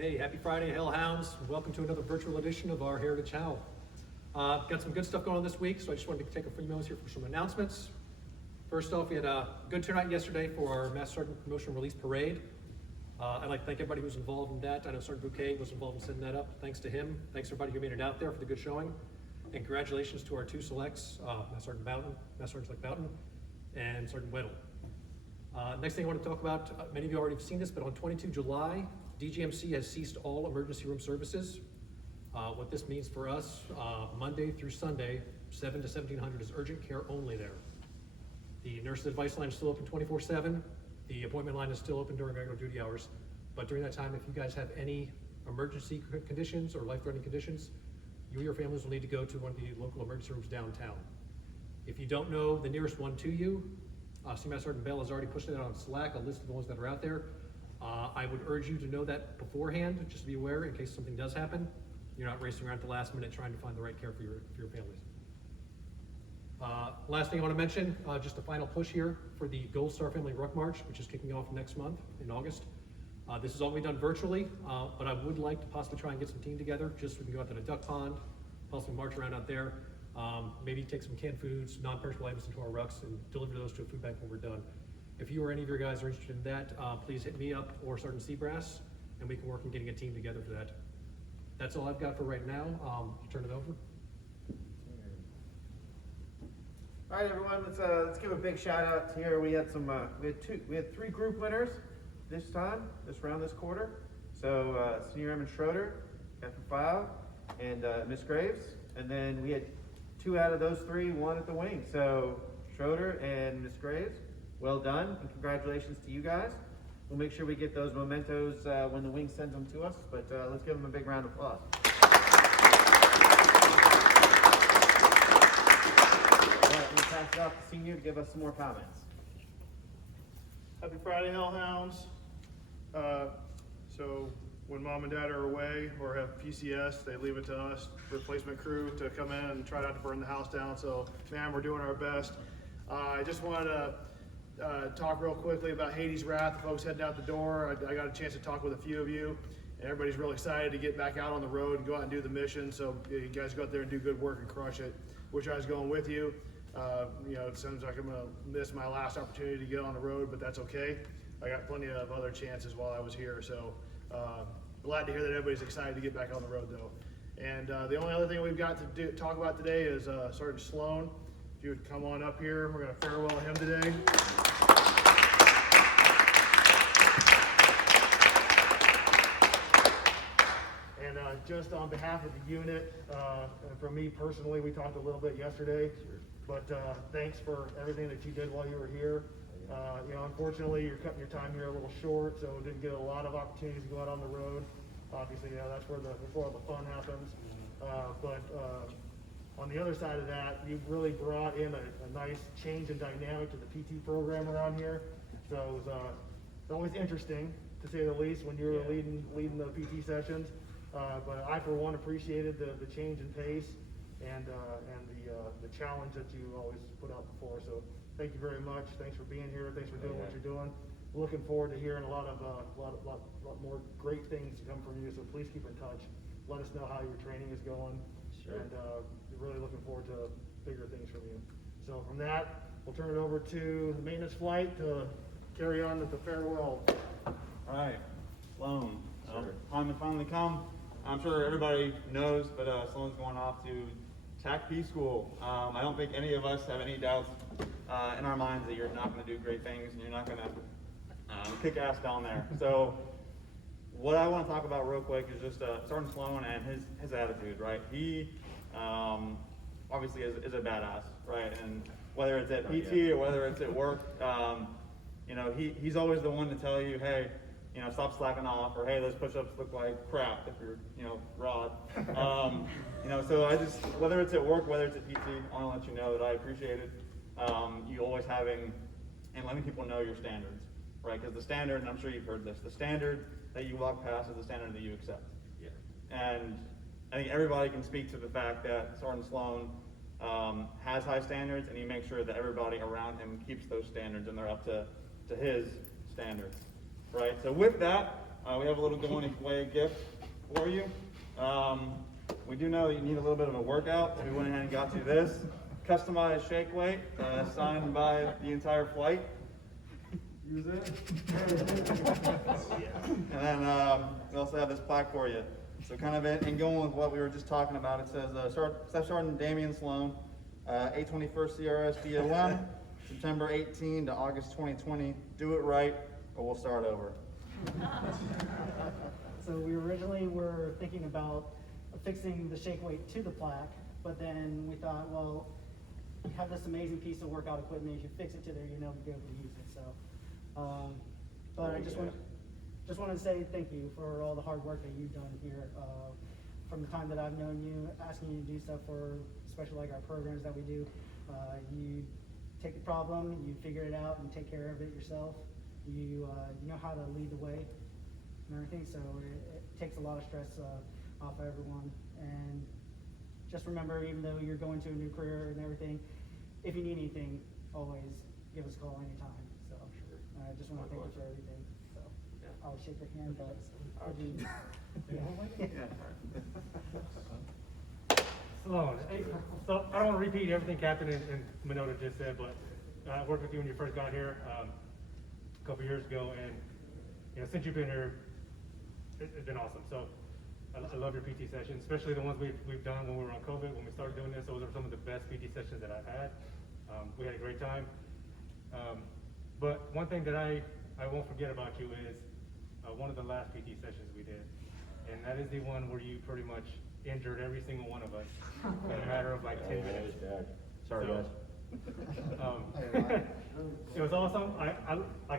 Hey, happy Friday, Hellhounds. Welcome to another virtual edition of our Heritage Howl. Got some good stuff going on this week, so I just wanted to take a few moments here for some announcements. First off, we had a good turnout yesterday for our Master Sergeant Promotion Release Parade. I'd like to thank everybody who was involved in that. I know Sergeant Bouquet was involved in setting that up. Thanks to him. Thanks to everybody who made it out there for the good showing. And congratulations to our two selects, Master Sergeant Boughton, and Sergeant Weddle. Next thing I want to talk about, many of you already have seen this, but on 22 July, DGMC has ceased all emergency room services. What this means for us, Monday through Sunday, 7 to 1700 is urgent care only there. The nurse's advice line is still open 24/7. The appointment line is still open during regular duty hours. But during that time, if you guys have any emergency conditions or life-threatening conditions, you or your families will need to go to one of the local emergency rooms downtown. If you don't know the nearest one to you, Master Sergeant Bell has already pushed it out on Slack, a list of the ones that are out there. I would urge you to know that beforehand, just to be aware in case something does happen. You're not racing around at the last minute trying to find the right care for your families. Last thing I want to mention, just a final push here for the Gold Star Family Ruck March, which is kicking off next month in August. This is all we done virtually, but I would like to possibly try and get some team together, just so we can go out to the duck pond, possibly march around out there, maybe take some canned foods, non-perishable items into our rucks and deliver those to a food bank when we're done. If you or any of your guys are interested in that, please hit me up or Sergeant Seabrass, and we can work on getting a team together for that. That's all I've got for right now. Turn it over. All right, everyone. Let's give a big shout out here. We had we had three group winners this round, this quarter. So Senior Airman Schroeder, Captain Howl, and Miss Graves. And then we had two out of those three won at the wing. So Schroeder and Miss Graves, well done, and congratulations to you guys. We'll make sure we get those mementos when the wing sends them to us. But let's give them a big round of applause. Pass it off to Senior to give us some more comments. Happy Friday, Hellhounds. So when mom and dad are away or have PCS, they leave it to us, replacement crew, to come in and try not to burn the house down. So, man, we're doing our best. I just wanted to talk real quickly about Hades' Wrath. The folks heading out the door, I got a chance to talk with a few of you, and everybody's real excited to get back out on the road and go out and do the mission. So you guys go out there and do good work and crush it. Wish I was going with you. It seems like I'm going to miss my last opportunity to get on the road, but that's okay. I got plenty of other chances while I was here, so glad to hear that everybody's excited to get back on the road, though. And the only other thing we've got to talk about today is Sergeant Sloan. If you would come on up here, we're going to farewell him today. And just on behalf of the unit, and from me personally, we talked a little bit yesterday. But thanks for everything that you did while you were here. Unfortunately, you're cutting your time here a little short, so didn't get a lot of opportunities to go out on the road. Obviously, that's where all the fun happens. But on the other side of that, you really brought in a nice change in dynamic to the PT program around here. So it's always interesting, to say the least, when you're leading the PT sessions. But I, for one, appreciated the change in pace and the challenge that you always put out before. So thank you very much. Thanks for being here. Thanks for doing what you're doing. Looking forward to hearing a lot more great things to come from you. So please keep in touch. Let us know how your training is going. Sure. And we're really looking forward to bigger things from you. So from that, we'll turn it over to the maintenance flight to carry on with the farewell. All right, Sloan. Time has finally come. I'm sure everybody knows, but Sloan's going off to TAC P School. I don't think any of us have any doubts in our minds that you're not going to do great things and you're not going to kick ass down there. So what I want to talk about real quick is just Sergeant Sloan and his attitude, right? He obviously is a badass, right? And whether it's at PT or whether it's at work, he's always the one to tell you, hey, stop slacking off, or hey, those push-ups look like crap if you're rod. So I just, whether it's at work, whether it's at PT, I want to let you know that I appreciate it. You always having and letting people know your standards, right? Because the standard, and I'm sure you've heard this, the standard that you walk past is the standard that you accept. Yeah. And I think everybody can speak to the fact that Sergeant Sloan has high standards, and he makes sure that everybody around him keeps those standards and they're up to his standards, right? So with that, we have a little going away gift for you. We do know that you need a little bit of a workout, so we went ahead and got you this customized shake weight, signed by the entire flight. Use it. And then we also have this plaque for you. So kind of in going with what we were just talking about, it says Staff Sergeant Damian Sloan, 821st CRS DOM, September 18 to August 2020. Do it right, or we'll start over. So we originally were thinking about fixing the shake weight to the plaque, but then we thought, well, you have this amazing piece of workout equipment. If you fix it to there, you'll never be able to use it. So, but I just wanted to say thank you for all the hard work that you've done here. From the time that I've known you, asking you to do stuff for, especially like our programs that we do, you take the problem, you figure it out, and take care of it yourself. You know how to lead the way and everything, so it takes a lot of stress off of everyone. And just remember, even though you're going to a new career and everything, if you need anything, always give us a call anytime. So I just want to thank you for everything. So I'll shake your hand, but Sloan, so I don't want to repeat everything Captain and Minota just said, but I worked with you when you first got here a couple years ago, and since you've been here, it's been awesome. So I love your PT sessions, especially the ones we've done when we were on COVID. When we started doing this, those are some of the best PT sessions that I've had. We had a great time. But one thing that I won't forget about you is one of the last PT sessions we did, and that is the one where you pretty much injured every single one of us in a matter of like 10 minutes. Sorry, So, guys. It was awesome. Like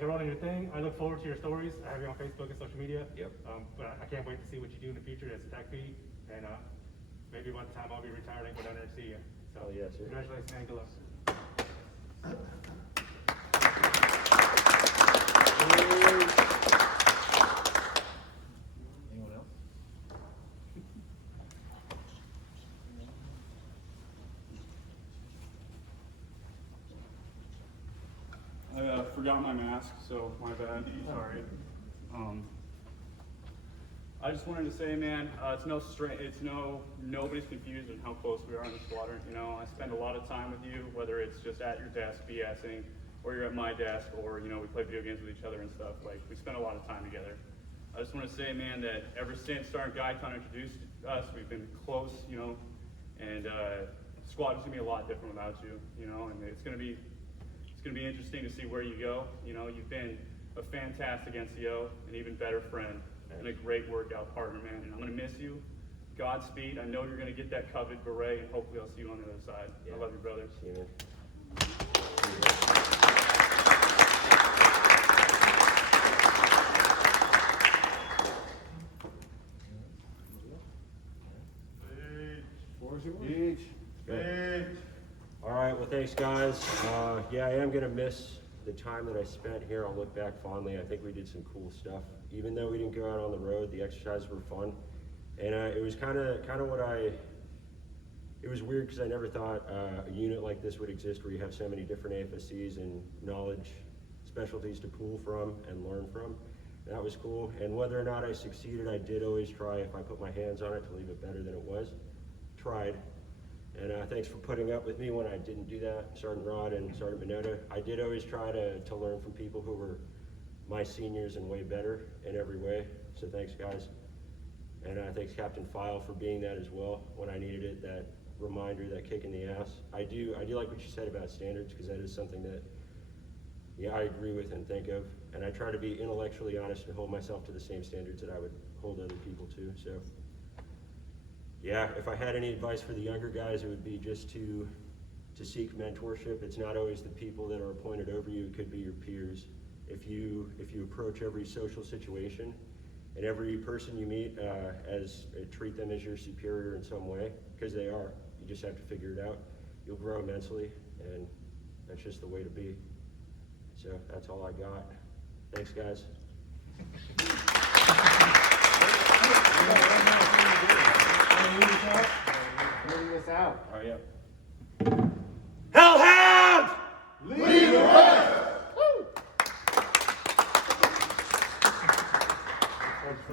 I wrote on your thing, I look forward to your stories. I have you on Facebook and social media. Yep. But I can't wait to see what you do in the future as a TAC P, and maybe by the time I'll be retired, I can go down there and see you. So Oh, yes, sir. congratulations, man. Good luck. Anyone else? I forgot my mask, so my bad. Sorry. I just wanted to say, man, nobody's confused on how close we are in the squadron. I spend a lot of time with you, whether it's just at your desk BSing, or you're at my desk, or we play video games with each other and stuff. Like, we spend a lot of time together. I just want to say, man, that ever since Sergeant Guyton introduced us, we've been close, and squadron's gonna be a lot different without you, and it's gonna be interesting to see where you go. You've been a fantastic NCO, an even better friend, and a great workout partner, man. And I'm gonna miss you. Godspeed. I know you're gonna get that coveted beret, and hopefully I'll see you on the other side. Yeah. I love you, brother. See you, man. All right, well, thanks, guys. Yeah, I am gonna miss the time that I spent here. I'll look back fondly. I think we did some cool stuff. Even though we didn't go out on the road, the exercises were fun, and it was kind of what it was weird because I never thought a unit like this would exist where you have so many different AFSCs and knowledge specialties to pull from and learn from. And that was cool. And whether or not I succeeded, I did always try, if I put my hands on it, to leave it better than it was. Tried. And thanks for putting up with me when I didn't do that, Sergeant Rod and Sergeant Minota. I did always try to learn from people who were my seniors and way better in every way. So thanks, guys. And thanks Captain File for being that as well when I needed it, that reminder, that kick in the ass. I do like what you said about standards, because that is something that, yeah, I agree with and think of. And I try to be intellectually honest and hold myself to the same standards that I would hold other people to. So yeah, if I had any advice for the younger guys, it would be just to seek mentorship. It's not always the people that are appointed over you, it could be your peers. If you approach every social situation and every person you meet treat them as your superior in some way, because they are. You just have to figure it out. You'll grow immensely, and that's just the way to be. So that's all I got. Thanks, guys. Leading us out. All right, yeah. Hellhound! Lead the way! legislative